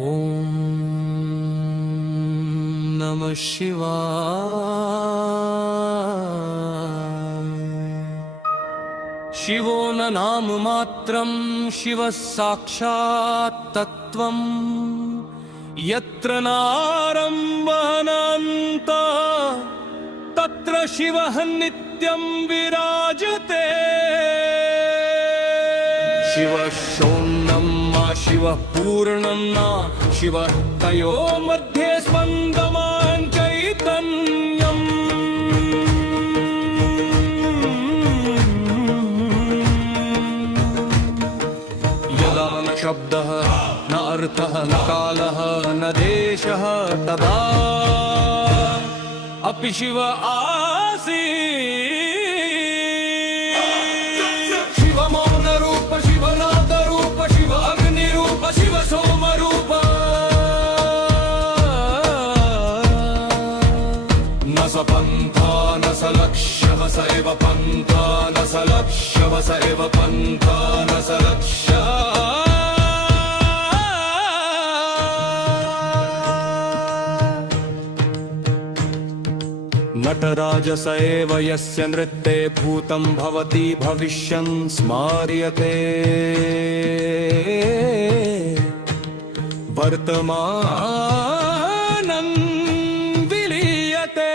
ಓಂ ನಮಃ ಶಿವಾಯ. ಶಿವೋ ನ ನಾಮ ಮಾತ್ರಂ ಶಿವಃ ಸಾಕ್ಷಾತ್ ತತ್ವಂ ಯತ್ರ ನಾರಂಭಃ ನಾಂತಃ ತತ್ರ ಶಿವಃ ನಿತ್ಯಂ ವಿರಾಜತೆ. ಶಿವಃ ಶೌನ್ಯಂ ಮ ಶಿವಃ ಪೂರ್ಣಂ ನ ಶಿವಃ ತಯೋ ಮಧ್ಯೆ ಸ್ಪಂದಮಾನ್ ಚೈತನ್ಯಂ. ಯದಾ ನ ಶಬ್ದಃ ನ ಅರ್ಥಃ ನ ಕಾಲಃ ನ ದೇಶಃ ತದಾ ಅಪಿ ಶಿವ ಆಸೀತ್. ಶಿವ ಮೌನ ರೂಪ ಶಿವನಾಥ ರೂಪ ಶಿವ ಅಗ್ನಿ ರೂಪ ಶಿವ ಸೋಮ ರೂಪ. ನ ಸ ಪಂಥ ನ ಸ ಲಕ್ಷ್ಯಃ ಸ ಏವ ಪಂಥ ನ ಸ ಲಕ್ಷ್ಯಃ ಸ ಏವ ಪಂಥ ನ ಸ ಲಕ್ಷ್ಯಃ. ನಟರಾಜ ಸ ಏವ ಯಸ್ಯ ನೃತ್ಯೆ ಭೂತಂ ಭವತಿ ಭವಿಷ್ಯನ್ ಸ್ಮಾರ್ಯತೆ. ವರ್ತಮಾನಂ ವಿಲೀಯತೆ.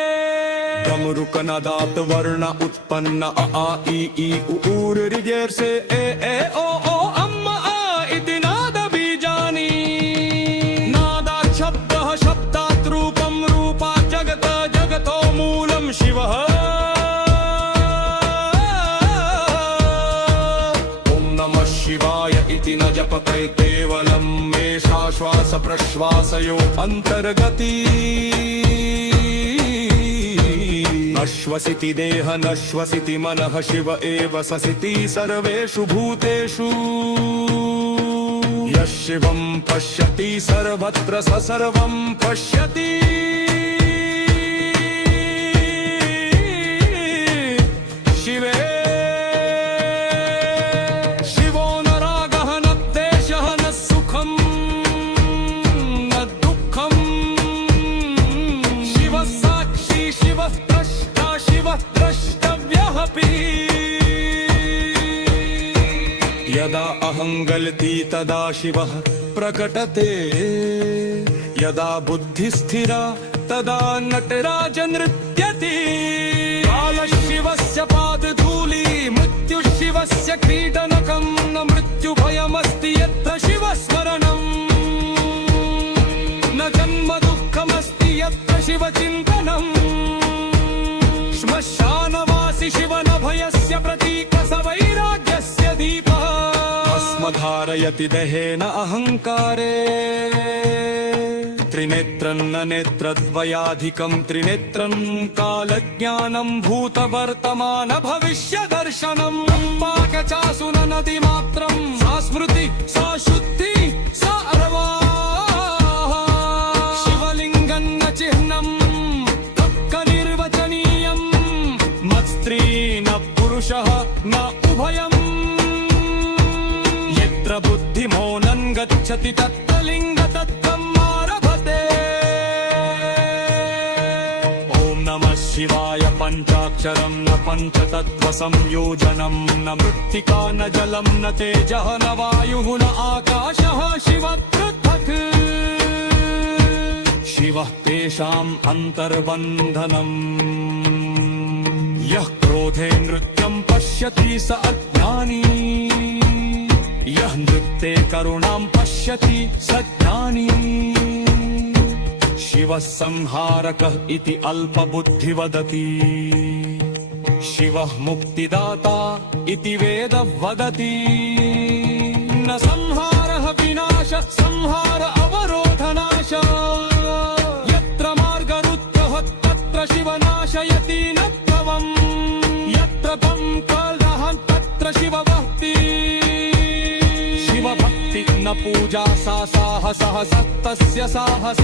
ಗಮರುಕನದಾತ್ ವರ್ಣ ಉತ್ಪನ್ನ ಅ ಆ ಇ ಈ ಉ ಊ ಋ ಋ ರ್ಸೆ ಎ ಎ ಓ ಓ ಅಮ್ಮ ಆ ಇತಿ ನಾದ ಬೀಜಾನಿ. ನಾದಾತ್ ಶಬ್ದಃ ಶಬ್ದಾತ್ ರೂಪಂ ರೂಪಾತ್ ಜಗತ ಜಗತೋ ಮೂಲಂ ಶಿವಃ. ಓಂ ನಮಃ ಶಿವಾಯ ಇತಿ ನ ಜಪತೈ ಕೇವಲಂ ಮೇಷಾ ಶ್ವಾಸ ಪ್ರಶ್ವಾಸಯೋ ಅಂತರ್ಗತಿ. ನಶ್ವಸಿತಿ ದೇಹ ನಶ್ವಸಿತಿ ಮನಃ ಶಿವ ಏವ ಸಸಿತಿ ಸರ್ವೇಷು ಭೂತೇಷು. ಯಃ ಶಿವಂ ಪಶ್ಯತಿ ಸರ್ವತ್ರ ಸ ಸರ್ವಂ ಪಶ್ಯತಿ. ಶಿವೇ ಶಿವೋ ನ ರಾಗಃ ನ ದ್ವೇಷಃ ನ ಸುಖಂ ನ ದುಃಖಂ. ಶಿವಃ ಸಾಕ್ಷಿ ಶಿವಃ ದ್ರಷ್ಟಾ ಶಿವಃ ದ್ರಷ್ಟವ್ಯಃ ಅಪಿ. ಯದಾ ಅಹಂ ಗಲತಿ ತದಾ ಶಿವಃ ಪ್ರಕಟತೆ. ಯದಾ ಬುದ್ಧಿ ಸ್ಥಿರ ತದಾ ನಟರಾಜ ನೃತ್ಯತಿ. ಶಿವಸ್ಯ ಪಾದಧೂಲಿ ಮೃತ್ಯು ಶಿವಸ್ಯ ಕ್ರೀಡನಕಂ. ನ ಮೃತ್ಯು ಭಯಮಸ್ತಿ ಯತ್ರ ಶಿವ ಸ್ಮರಣಂ. ನ ಜನ್ಮ ದುಃಖಮಸ್ತಿ ಯತ್ರ ಶಿವ ಚಿಂತನಂ. ಶ್ಮಶಾನವಾಸಿ ಶಿವನ ಭಯಸ್ಯ ಪ್ರತೀಕ ಸ ವೈರಾಗ್ಯಸ್ಯ ದೀಪಃ. ಭಸ್ಮಧಾರಯತಿ ದಹೇನ ಅಹಂಕಾರೇ. ತ್ರಿನೇತ್ರಂ ನ ನೇತ್ರದ್ವಯಾಧಿಕಂ ತ್ರಿನೇತ್ರಂ ಕಾಲಜ್ಞಾನಂ ಭೂತವರ್ತಮಾನ ಭವಿಷ್ಯ ದರ್ಶನಂ. ಪಾಕಚಾಸು ನ ನದಿ ಮಾತ್ರಂ ಸಾ ಸ್ಮೃತಿ ಸಾ ಶುದ್ಧಿ ಸಾ ಅರ್ವಾಹ. ಶಿವಲಿಂಗಂ ನ ಚಿಹ್ನಂ ತಕ್ಕ ನಿರ್ವಚನೀಯಂ. ಮತ್ಸ್ತ್ರೀ ನ ಪುರುಷಃ ನ ಉಭಯಂ. ಯತ್ರ ಬುದ್ಧಿ ಮೌನಂ ಗಚ್ಚತಿ ತತ್ರ ಲಿಂಗ ತತ್ವಂ ಆರಭತೆ. ಓಂ ನಮಃ ಶಿವಾಯ ಪಂಚಾಕ್ಷರಂ ನ ಪಂಚತತ್ವ ಸಂಯೋಜನಂ. ನ ಮೃತ್ತಿಕಾ ನ ಜಲಂ ನ ತೇಜಃ ನ ವಾಯುಃ ನ ಆಕಾಶಃ ಶಿವ ಪೃಥಕ್. ಶಿವಃ ತೇಷಾಂ ಅಂತರ್ಬಂಧನಂ. ಯಃ ಕ್ರೋಧೇ ನೃತ್ಯಂ ಪಶ್ಯತಿ ಸ ಅಜ್ಞಾನಿ. ಯಃ ನೃತ್ಯೆ ಕರುಣಾಂ ಪಶ್ಯತಿ ಸ ಜ್ಞಾನಿ. ಶಿವಃ ಸಂಹಾರಕಃ ಇತಿ ಅಲ್ಪಬುದ್ಧಿ ವದತಿ. ಶಿವಃ ಮುಕ್ತಿದಾತಾ ಇತಿ ವೇದ ವದತಿ. ನ ಸಂಹಾರಃ ವಿನಾಶ ಸಂಹಾರ ಅವರೋಧನಾಶ. ಯತ್ರ ಮಾರ್ಗರುತ್ರಃ ತತ್ರ ಶಿವ ನಾಶಯತಿ ನ ತ್ವಂ. ಯತ್ರ ತ್ವಂ ಕಲಹಃ ತತ್ರ ಶಿವ ಭಕ್ತಿ. ಶಿವ ಭಕ್ತಿ ನ ಪೂಜಾ ಸಾ ಸಾಹಸಃ ಸತ್ತಸ್ಯ ಸಾಹಸ.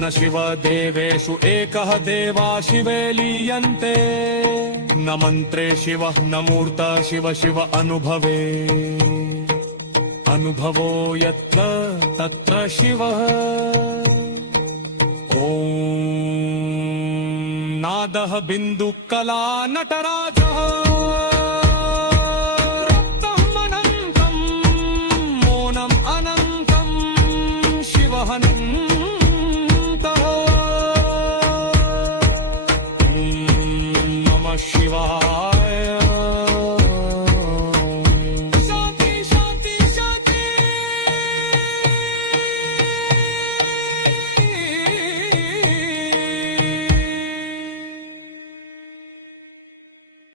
ನ ಶಿವ ದೇವೇಷು ಏಕಃ ದೇವಾ ಶಿವೇ ಲೀಯಂತೆ. ನ ಮಂತ್ರೇ ಶಿವ ನ ಮೂರ್ತ ಶಿವ ಶಿವ ಅನುಭವೇ. अनुभवो यत्र तत्र शिवः ॐ नादः बिन्दुकला नटराजः